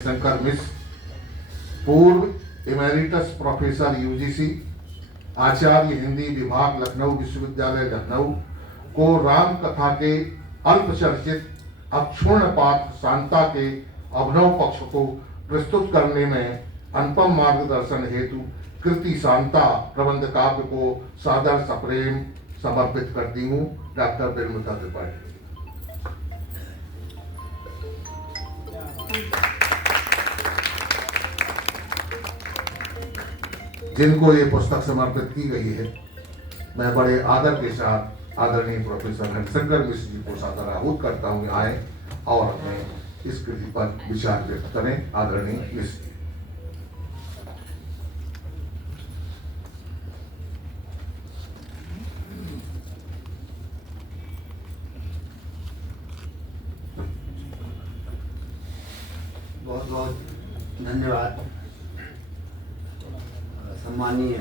शंकर मिश्र, पूर्व emeritus professor UGC, आचार्य हिंदी विभाग लखनऊ विश्वविद्यालय लखनऊ को राम कथा के अल्पचर्चित अक्षुण्णपात शांता के अभिनव पक्ष को प्रस्तुत करने में अनुपम मार्गदर्शन हेतु कृति शांता प्रबंध काव्य को सादर सप्रेम समर्पित करती हूँ। डॉक्टर बिरमुता त्रिपाठी। जिनको ये पुस्तक समर्पित की गई है, मैं बड़े आदर के साथ आदरणीय प्रोफेसर हरिशंकर मिश्र जी को सादर आहूत करता हूँ आए और अपने इस कृति पर विचार व्यक्त करें। आदरणीय मिश्र जी। बहुत बहुत धन्यवाद। सम्मानीय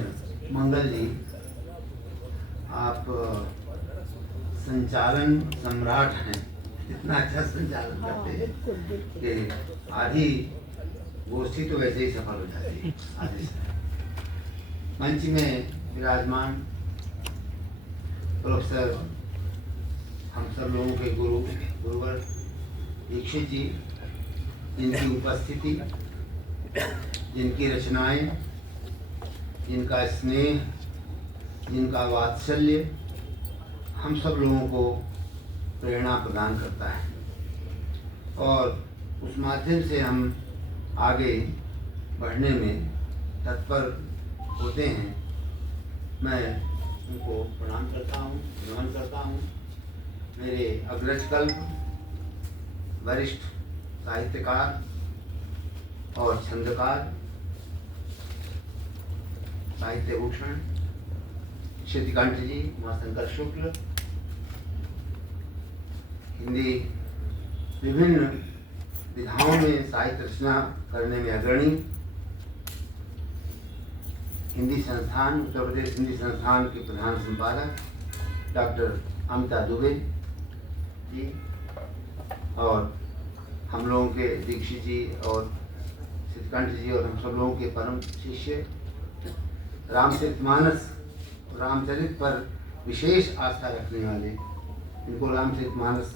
मंगल जी, आप संचालन सम्राट हैं। इतना अच्छा संचालन करते हैं कि आधी गोष्ठी तो वैसे ही सफल हो जाती है। आधी से मंच में विराजमान प्रोफेसर, हम सब लोगों के गुरुवर दीक्षित जी, जिनकी उपस्थिति, जिनकी रचनाएं, जिनका स्नेह, जिनका वात्सल्य हम सब लोगों को प्रेरणा प्रदान करता है और उस माध्यम से हम आगे बढ़ने में तत्पर होते हैं। मैं उनको प्रणाम करता हूँ, नमन करता हूँ। मेरे अग्रज कल्प, वरिष्ठ साहित्यकार और छंदकार, साहित्य भूषण श्रीकांत जी, उमाशंकर शुक्ल, हिंदी विभिन्न विधाओं में साहित्य रचना करने में अग्रणी, हिंदी संस्थान, उत्तर प्रदेश हिंदी संस्थान के प्रधान संपादक डॉक्टर अमिता दुबे जी, और हम लोगों के दीक्षित जी और श्रीकांत जी और हम सब लोगों के परम शिष्य रामचरितमानस, रामचरित पर विशेष आस्था रखने वाले, इनको रामचरितमानस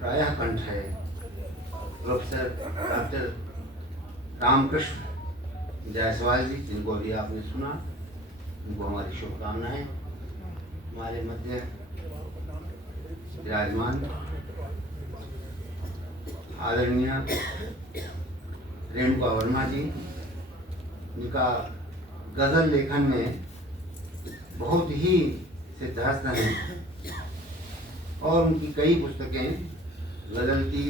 प्रायः कंठ है, प्रोफेसर डॉक्टर रामकृष्ण जायसवाल जी, जिनको अभी आपने सुना, उनको हमारी शुभकामनाएं। हमारे मध्य विराजमान आदरणीय रेणुका वर्मा जी, जिनका गजल लेखन में बहुत ही सिद्धहस्त हैं और उनकी कई पुस्तकें गजल की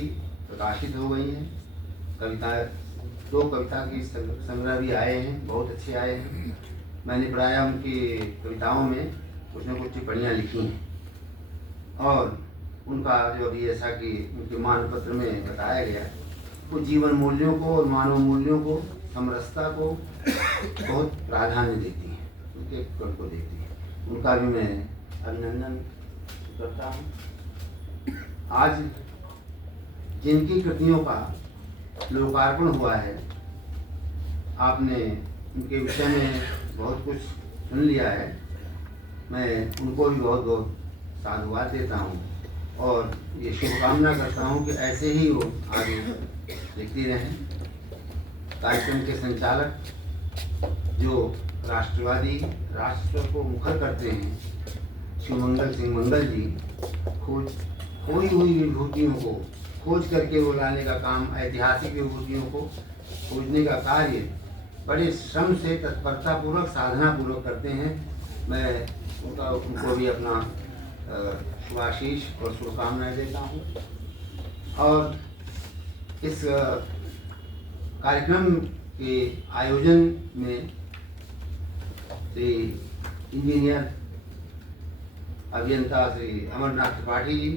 प्रकाशित हो गई हैं। कविता, 2 कविता की संग्रह भी आए हैं, बहुत अच्छे आए हैं। मैंने प्रायः उनकी कविताओं में कुछ न कुछ टिप्पणियाँ लिखी हैं और उनका जो अभी ऐसा कि उनके मानपत्र में बताया गया, वो जीवन मूल्यों को और मानव मूल्यों को, समरसता को बहुत प्राधान्य देती है, उनके कल को देती है। उनका भी मैं अभिनंदन करता हूँ। आज जिनकी कृतियों का लोकार्पण हुआ है, आपने उनके विषय में बहुत कुछ सुन लिया है। मैं उनको भी बहुत बहुत साधुवाद देता हूँ और ये शुभकामना करता हूँ कि ऐसे ही वो आगे लिखती रहें। कार्यक्रम के संचालक जो राष्ट्रवादी राष्ट्र को मुखर करते हैं, श्री मंगल सिंह मंगल जी, खोई हुई विभूतियों को खोज करके वो लाने का काम, ऐतिहासिक विभूतियों को खोजने का कार्य बड़े श्रम से, तत्परता पूर्वक, साधना पूर्वक करते हैं। मैं उनको भी अपना शुभाशीष और शुभकामनाएं देता हूँ। और इस कार्यक्रम के आयोजन में श्री इंजीनियर अभियंता श्री अमरनाथ त्रिपाठी जी,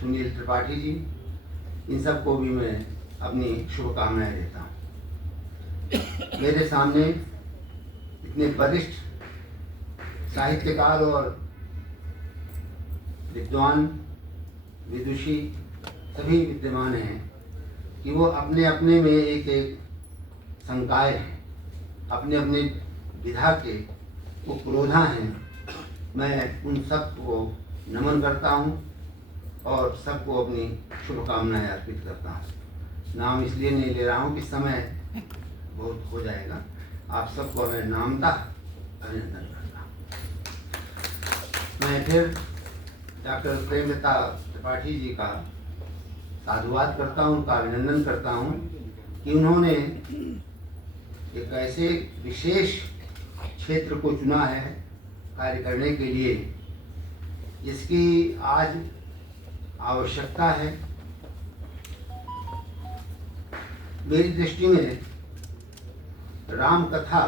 सुनील त्रिपाठी जी, इन सब को भी मैं अपनी शुभकामनाएं देता हूँ। मेरे सामने इतने वरिष्ठ साहित्यकार और विद्वान, विदुषी सभी विद्यमान हैं कि वो अपने अपने में एक एक संकाय हैं, अपने अपने विधा के वो क्रोधा हैं। मैं उन सब को नमन करता हूँ और सबको अपनी शुभकामनाएं अर्पित करता हूँ। नाम इसलिए नहीं ले रहा हूँ कि समय बहुत हो जाएगा। आप सबको मैं नामता अभिनंदन करता हूँ। मैं फिर डॉक्टर प्रेमलता त्रिपाठी जी का साधुवाद करता हूँ, उनका अभिनंदन करता हूँ कि उन्होंने एक ऐसे विशेष क्षेत्र को चुना है कार्य करने के लिए जिसकी आज आवश्यकता है। मेरी दृष्टि में राम कथा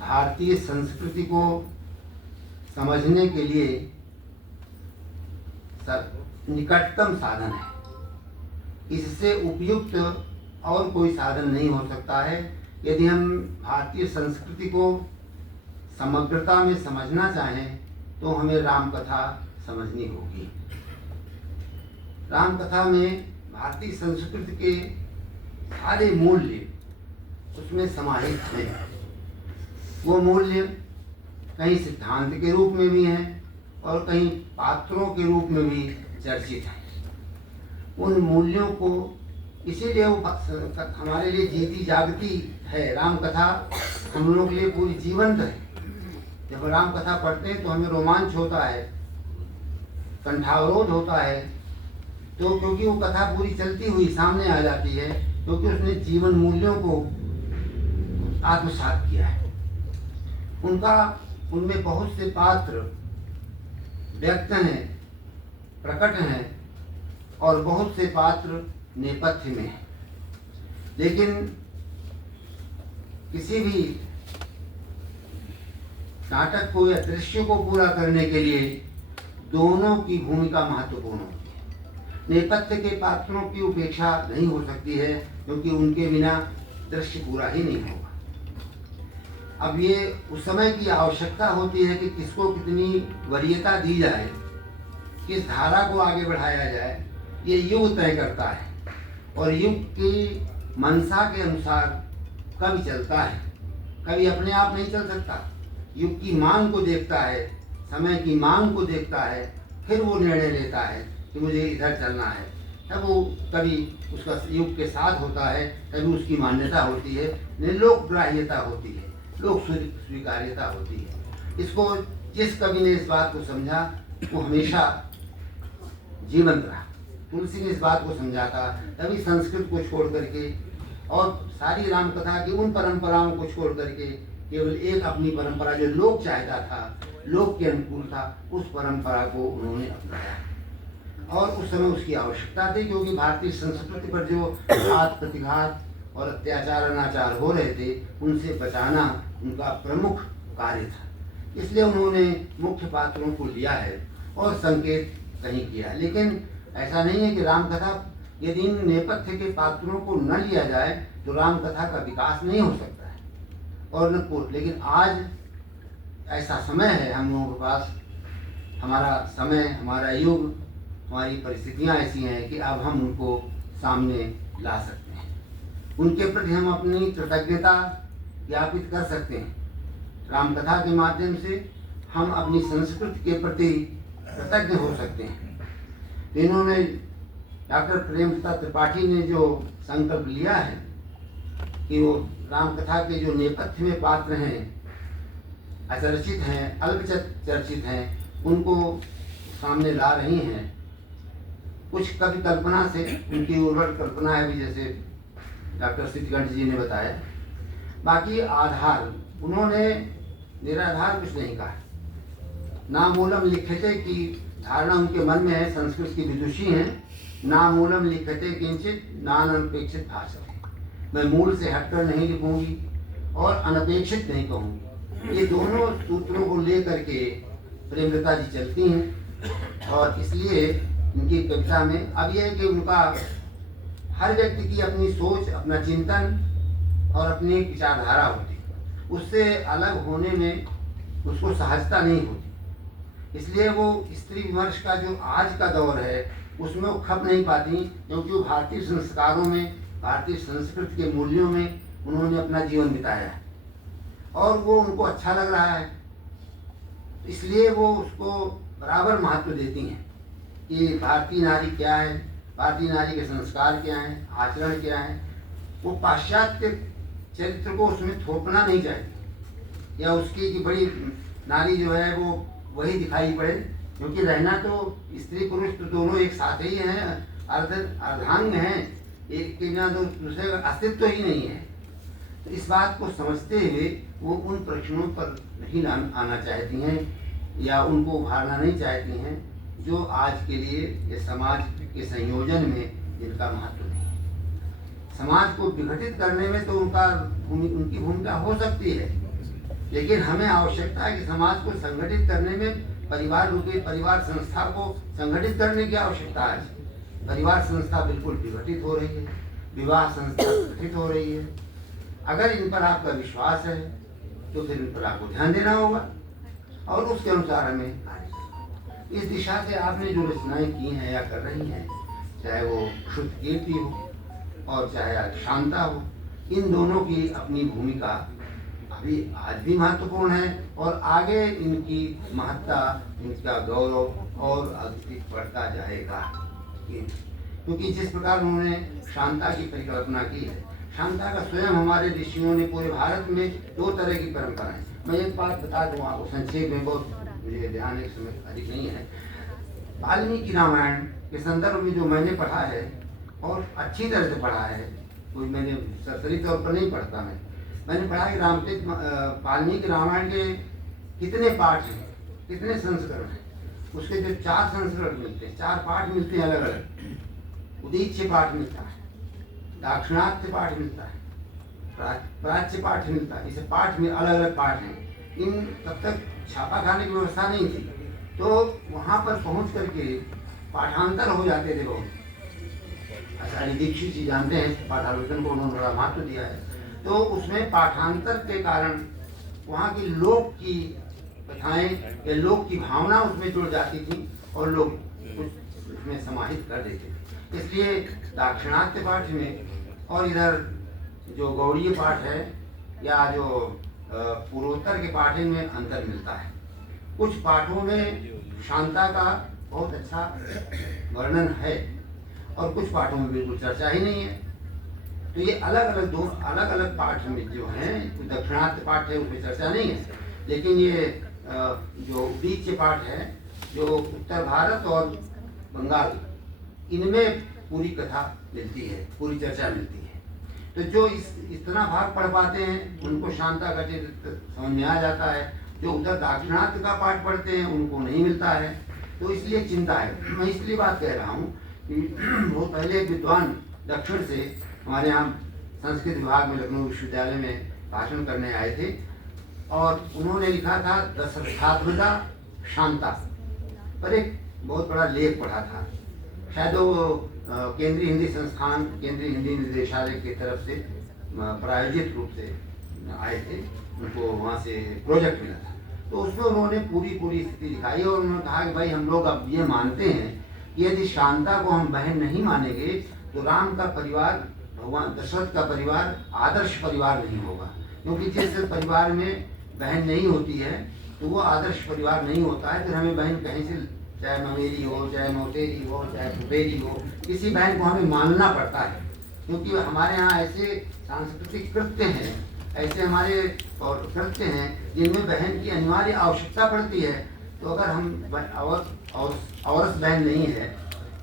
भारतीय संस्कृति को समझने के लिए निकटतम साधन है। इससे उपयुक्त और कोई साधन नहीं हो सकता है। यदि हम भारतीय संस्कृति को समग्रता में समझना चाहें तो हमें राम कथा समझनी होगी। राम कथा में भारतीय संस्कृति के सारे मूल्य उसमें समाहित हैं। वो मूल्य कहीं सिद्धांत के रूप में भी हैं और कहीं पात्रों के रूप में भी चर्चित हैं। उन मूल्यों को इसीलिए वो हमारे लिए जीती जागती है। राम कथा हम लोग के लिए पूरी जीवंत है। जब राम कथा पढ़ते हैं तो हमें रोमांच होता है, कंठावरोध होता है, तो क्योंकि वो कथा पूरी चलती हुई सामने आ जाती है, क्योंकि उसने जीवन मूल्यों को आत्मसात किया है। उनमें बहुत से पात्र व्यक्त हैं, प्रकट हैं और बहुत से पात्र नेपथ्य में हैं। लेकिन किसी भी नाटक को या दृश्य को पूरा करने के लिए दोनों की भूमिका महत्वपूर्ण होती है। नेपथ्य के पात्रों की उपेक्षा नहीं हो सकती है, क्योंकि उनके बिना दृश्य पूरा ही नहीं होगा। अब ये उस समय की आवश्यकता होती है कि किसको कितनी वरीयता दी जाए, किस धारा को आगे बढ़ाया जाए, ये युग तय करता है। और युग की मंशा के अनुसार कवि चलता है। कवि अपने आप नहीं चल सकता, युग की मांग को देखता है, समय की मांग को देखता है, फिर वो निर्णय लेता है कि मुझे इधर चलना है। तब वो कभी उसका युग के साथ होता है, तभी उसकी मान्यता होती है, लोक ग्राह्यता होती है, लोक स्वीकार्यता होती है। इसको जिस कवि ने इस बात को समझा वो हमेशा जीवंत रहा। तुलसी ने इस बात को समझा था, तभी संस्कृत को छोड़ करके और सारी राम कथा की उन परंपराओं को छोड़ करके केवल एक अपनी परंपरा जो लोक चाहता था, लोक के अनुकूल था, उस परंपरा को उन्होंने अपनाया। और उस समय उसकी आवश्यकता थी, क्योंकि भारतीय संस्कृति पर जो घात प्रतिघात और अत्याचार अनाचार हो रहे थे, उनसे बचाना उनका प्रमुख कार्य था। इसलिए उन्होंने मुख्य पात्रों को लिया है और संकेत कहीं किया। लेकिन ऐसा नहीं है कि राम कथा यदि इन नेपथ्य के पात्रों को न लिया जाए तो राम कथा का विकास नहीं हो सकता है। और न लेकिन आज ऐसा समय है हम लोगों के पास, हमारा समय, हमारा युग, हमारी परिस्थितियां ऐसी हैं कि अब हम उनको सामने ला सकते हैं। उनके प्रति हम अपनी कृतज्ञता ज्ञापित कर सकते हैं। राम कथा के माध्यम से हम अपनी संस्कृति के प्रति कृतज्ञ हो सकते हैं। इन्होंने डॉक्टर प्रेमलता त्रिपाठी ने जो संकल्प लिया है कि वो राम कथा के जो नेपथ्य में पात्र हैं, अचर्चित हैं, अल्प चर्चित हैं, उनको सामने ला रही हैं। कुछ कवि कल्पना से, उनकी उर्वर कल्पना है भी, जैसे डॉक्टर सिद्धगंठ जी ने बताया। बाकी आधार उन्होंने निराधार कुछ नहीं कहा। नामूलम लिखते की धारणा उनके मन में है, संस्कृत की विदुषी हैं। नामूलम लिखते किंचित नानपेक्षित भाषा। मैं मूल से हटकर नहीं लिखूंगी और अनपेक्षित नहीं कहूंगी। ये दोनों सूत्रों को लेकर के प्रेमलता जी चलती हैं। और इसलिए इनकी कविता में अब यह है कि उनका हर व्यक्ति की अपनी सोच, अपना चिंतन और अपनी विचारधारा होती है। उससे अलग होने में उसको सहजता नहीं होती। इसलिए वो स्त्री विमर्श का जो आज का दौर है उसमें वो खप नहीं पाती, क्योंकि वो भारतीय संस्कारों में, भारतीय संस्कृति के मूल्यों में उन्होंने अपना जीवन बिताया है और वो उनको अच्छा लग रहा है, इसलिए वो उसको बराबर महत्व देती हैं कि भारतीय नारी क्या है, भारतीय नारी के संस्कार क्या हैं, आचरण क्या है। वो पाश्चात्य चरित्र को उसमें थोपना नहीं चाहती या उसकी कि बड़ी नारी जो है वो वही दिखाई पड़े, क्योंकि रहना तो स्त्री पुरुष तो दोनों एक साथ ही हैं, अर्धांग हैं, एक के बिना तो दूसरे का अस्तित्व ही नहीं है। तो इस बात को समझते हुए वो उन प्रश्नों पर नहीं आना चाहती हैं या उनको उभारना नहीं चाहती हैं जो आज के लिए ये समाज के संयोजन में जिनका महत्व नहीं है। समाज को विघटित करने में तो उनकी भूमिका हो सकती है, लेकिन हमें आवश्यकता है कि समाज को संगठित करने में परिवार रूपी परिवार संस्था को संगठित करने की आवश्यकता है। परिवार संस्था बिल्कुल विघटित हो रही है, विवाह संस्था विघटित हो रही है। अगर इन पर आपका विश्वास है तो फिर इन पर आपको ध्यान देना होगा और उसके अनुसार हमें इस दिशा से आपने जो रचनाएं की हैं या कर रही हैं, चाहे वो शुद्ध कीर्ति हो और चाहे शांता हो, इन दोनों की अपनी भूमिका अभी आज भी महत्वपूर्ण है और आगे इनकी महत्ता, इनका गौरव और अधिक बढ़ता जाएगा। क्योंकि जिस प्रकार उन्होंने शांता की परिकल्पना की है, शांता का स्वयं हमारे ऋषियों ने पूरे भारत में 2 तरह की परंपराएं। मैं एक बात बता दूं आपको संक्षेप में, बहुत मुझे ध्यान एक समय अधिक नहीं है। वाल्मीकि रामायण के संदर्भ में जो मैंने पढ़ा है और अच्छी तरह से पढ़ा है, कोई मैंने सरसरी तौर पर नहीं पढ़ता, मैंने पढ़ा कि वाल्मीकि रामायण के कितने पाठ हैं, कितने संस्करण हैं। उसके जो 4 संस्करण मिलते हैं, 4 पाठ मिलते हैं अलग अलग। उदीच्य पाठ मिलता है, दाक्षिणात्य पाठ मिलता है, प्राच्य पाठ मिलता है। इसे पाठ में अलग अलग पाठ हैं। इन तब तक छापा खाने की व्यवस्था नहीं थी, तो वहाँ पर पहुँच करके पाठांतर हो जाते थे बहुत। आचार्य दीक्षित जी जानते हैं, पाठालोचन को उन्होंने बड़ा महत्व दिया है। तो उसमें पाठांतर के कारण वहाँ की लोक की कथाएं या लोक की भावना उसमें जुड़ जाती थी और लोग उसमें समाहित कर देते थे। इसलिए दाक्षिणात्य पाठ में और इधर जो गौड़ीय पाठ है या जो पूर्वोत्तर के पाठ में अंतर मिलता है। कुछ पाठों में शांता का बहुत अच्छा वर्णन है और कुछ पाठों में बिल्कुल चर्चा ही नहीं है। तो ये अलग अलग पाठ में जो हैं, दक्षिणात्य पाठ है उसमें चर्चा नहीं है, लेकिन ये जो उदीच्य पाठ है जो उत्तर भारत और बंगाल, इनमें पूरी कथा मिलती है, पूरी चर्चा मिलती है। तो जो इतना भाग पढ़ पाते हैं उनको शांता का चित्र समझ में आ जाता है, जो उधर दाक्षिणात्य का पाठ पढ़ते हैं उनको नहीं मिलता है। तो इसलिए चिंता है। मैं इसलिए बात कह रहा हूँ कि बहुत पहले एक विद्वान दक्षिण से हमारे यहाँ संस्कृत विभाग में लखनऊ विश्वविद्यालय में भाषण करने आए थे और उन्होंने लिखा था दशरथात्मजा शांता पर एक बहुत बड़ा लेख पढ़ा था। शायद वो केंद्रीय हिंदी संस्थान, केंद्रीय हिंदी निदेशालय की तरफ से प्रायोजित रूप से आए थे, उनको वहाँ से प्रोजेक्ट मिला था। तो उसमें उन्होंने पूरी स्थिति दिखाई और उन्होंने कहा कि भाई हम लोग अब ये मानते हैं कि यदि शांता को हम बहन नहीं मानेंगे तो राम का परिवार, भगवान दशरथ का परिवार आदर्श परिवार नहीं होगा। क्योंकि जिस परिवार में बहन नहीं होती है तो वो आदर्श परिवार नहीं होता है। फिर हमें बहन कहीं से, चाहे ममेरी हो, चाहे मौतेरी हो, चाहे फुफेरी हो, किसी बहन को हमें मानना पड़ता है। क्योंकि हमारे यहाँ ऐसे सांस्कृतिक कृत्य हैं, ऐसे हमारे और कृत्य हैं जिनमें बहन की अनिवार्य आवश्यकता पड़ती है। तो अगर हम औरस बहन नहीं है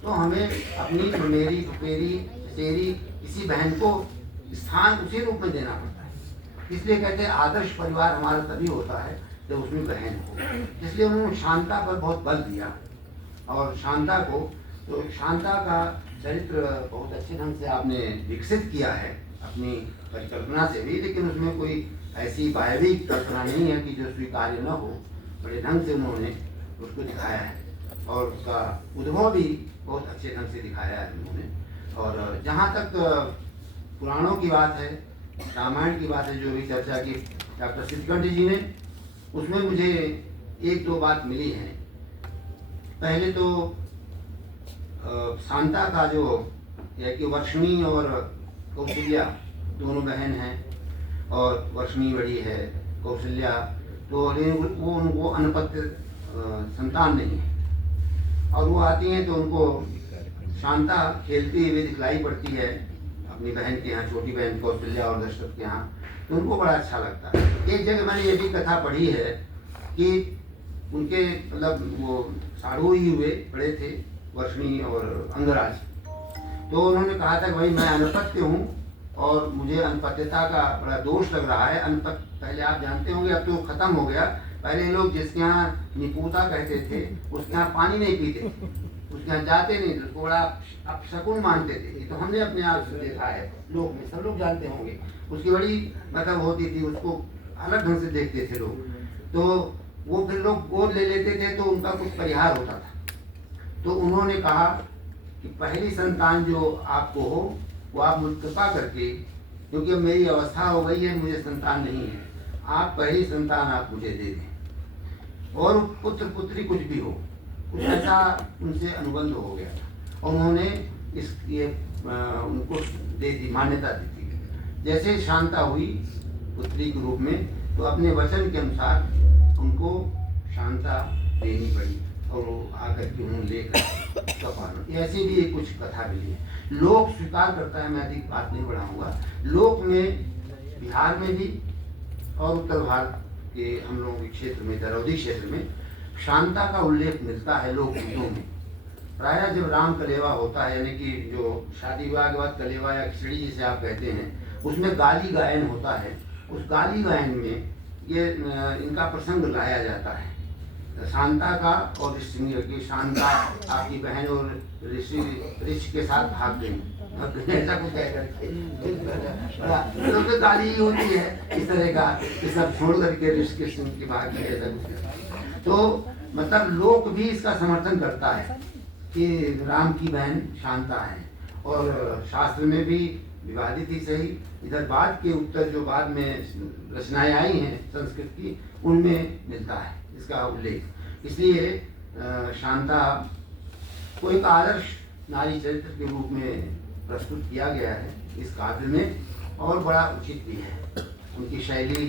तो हमें अपनी ममेरी, फुफेरी, चचेरी किसी बहन को स्थान उसी रूप में देना पड़ता है। इसलिए कहते हैं आदर्श परिवार हमारा तभी होता है जब उसमें बहन हो। इसलिए उन्होंने शांता पर बहुत बल दिया और शांता को, तो शांता का चरित्र बहुत अच्छे ढंग से आपने विकसित किया है अपनी परिकल्पना से भी, लेकिन उसमें कोई ऐसी वायविक कल्पना नहीं है कि जो स्वीकार्य न हो। बड़े ढंग से उन्होंने उसको दिखाया है और उसका उद्भव भी बहुत अच्छे ढंग से दिखाया है उन्होंने। और जहाँ तक पुराणों की बात है, रामायण की बात है, जो भी चर्चा की डॉक्टर सिद्धकंठ जी ने, उसमें मुझे 1-2 बात मिली है। पहले तो शांता का जो है कि वर्षणी और कौशल्या दोनों बहन हैं, और वर्षणी बड़ी है, कौशल्या तो वो उनको अनपत्य संतान नहीं है। और वो आती हैं तो उनको शांता खेलती हुई दिखलाई पड़ती है अपनी बहन के यहाँ, छोटी बहन कौशल्या और दशरथ के यहाँ, तो उनको बड़ा अच्छा लगता है। एक जगह मैंने ये भी कथा पढ़ी है कि उनके मतलब वो साढ़ू ही हुए पड़े थे वर्षणी और अंगराज, तो उन्होंने कहा था कि भाई मैं अनपत्य हूँ और मुझे अनपत्यता का बड़ा दोष लग रहा है। अनपत्य पहले आप जानते होंगे, अब तो खत्म हो गया। पहले लोग जिसके यहाँ निपुता कहते थे उसके यहाँ पानी नहीं पीते, उसके यहाँ जाते नहीं थे, उसको बड़ा अपशकुन मानते थे। ये तो हमने अपने आप से देखा है, लोग में सब लोग जानते होंगे। उसकी बड़ी मतलब होती थी, उसको अलग ढंग से देखते थे लोग। तो वो फिर लोग गोद ले लेते थे तो उनका कुछ परिहार होता था। तो उन्होंने कहा कि पहली संतान जो आपको हो वो आप मुझ कृपा करके, क्योंकि अब मेरी अवस्था हो गई है, मुझे संतान नहीं है, आप पहली संतान आप मुझे दे दें, और पुत्र पुत्री कुछ भी हो। कुछ ऐसा उनसे अनुबंध हो गया था और उन्होंने इस ये उनको दे दी, मान्यता दी थी। जैसे शांता हुई पुत्री के रूप में, तो अपने वचन के अनुसार उनको शांता देनी पड़ी और वो आकर के उन्होंने लेकर पालन। ऐसी भी एक कुछ कथा मिली है। लोक स्वीकार करता है, मैं अधिक बात नहीं बढ़ाऊंगा। लोक में बिहार में भी और उत्तर भारत के हम लोगों के क्षेत्र में, दरौदी क्षेत्र में शांता का उल्लेख मिलता है लोक गीतों में। प्रायः जब राम कलेवा होता है, यानी कि जो शादी विवाह के बाद कलेवा या खिचड़ी जिसे आप कहते हैं, उसमें गाली गायन होता है। उस गाली गायन में ये इनका प्रसंग लाया जाता है, शांता का और ऋषि की। शांता आपकी बहन और ऋषि के साथ भाग गई, ऐसा कुछ तो गाली ही होती है इस तरह का, ये सब छोड़ करके ऋषि के सिंह की भाग गई, ऐसा कुछ। तो मतलब लोक भी इसका समर्थन करता है कि राम की बहन शांता है, और शास्त्र में भी विवादित ही सही, इधर बाद के उत्तर जो बाद में रचनाएं आई हैं संस्कृत की, उनमें मिलता है इसका उल्लेख। इसलिए शांता को एक आदर्श नारी चरित्र के रूप में प्रस्तुत किया गया है इस काव्य में, और बड़ा उचित भी है। उनकी शैली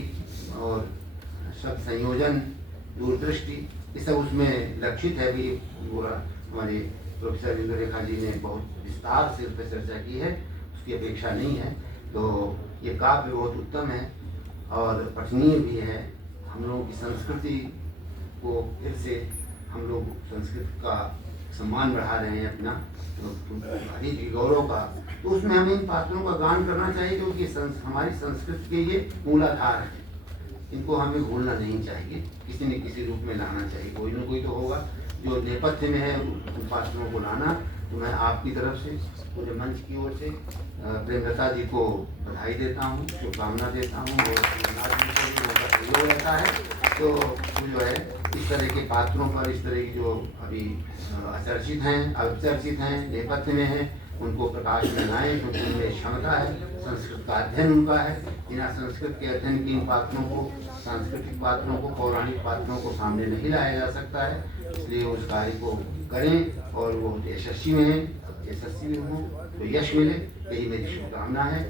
और शब्द संयोजन, दूरदृष्टि, ये सब उसमें लक्षित है भी। हमारे प्रोफेसर इंद्ररेखा जी ने बहुत विस्तार से उस पर चर्चा की है, उसकी अपेक्षा नहीं है। तो ये काव्य बहुत उत्तम है और पठनीय भी है। हम लोगों की संस्कृति को फिर से हम लोग संस्कृत का सम्मान बढ़ा रहे हैं अपना, तो जी गौरव का, तो उसमें हमें इन पात्रों का गान करना चाहिए, क्योंकि हमारी संस्कृति के ये मूलाधार है। इनको हमें भूलना नहीं चाहिए, किसी न किसी रूप में लाना चाहिए। कोई न कोई तो होगा जो नेपथ्य में है उन पात्रों को लाना। तो मैं आपकी तरफ से पूरे मंच की ओर से प्रेमलता जी को बधाई देता हूँ, शुभकामना देता हूँ, और उनका सहयोग रहता है। तो जो है इस तरह के पात्रों पर, इस तरह की जो अभी अचर्चित हैं, अवचर्चित हैं, नेपथ्य में हैं, उनको प्रकाश में लाएं, क्योंकि उनमें क्षमता है, संस्कृत का अध्ययन उनका है। बिना संस्कृत के अध्ययन की इन पात्रों को, सांस्कृतिक पात्रों को, पौराणिक पात्रों को सामने नहीं लाया जा सकता है। इसलिए उस कार्य को करें और वो यशस्वी में यशस्वी हों तो यश मिले, यही मेरी शुभकामना है।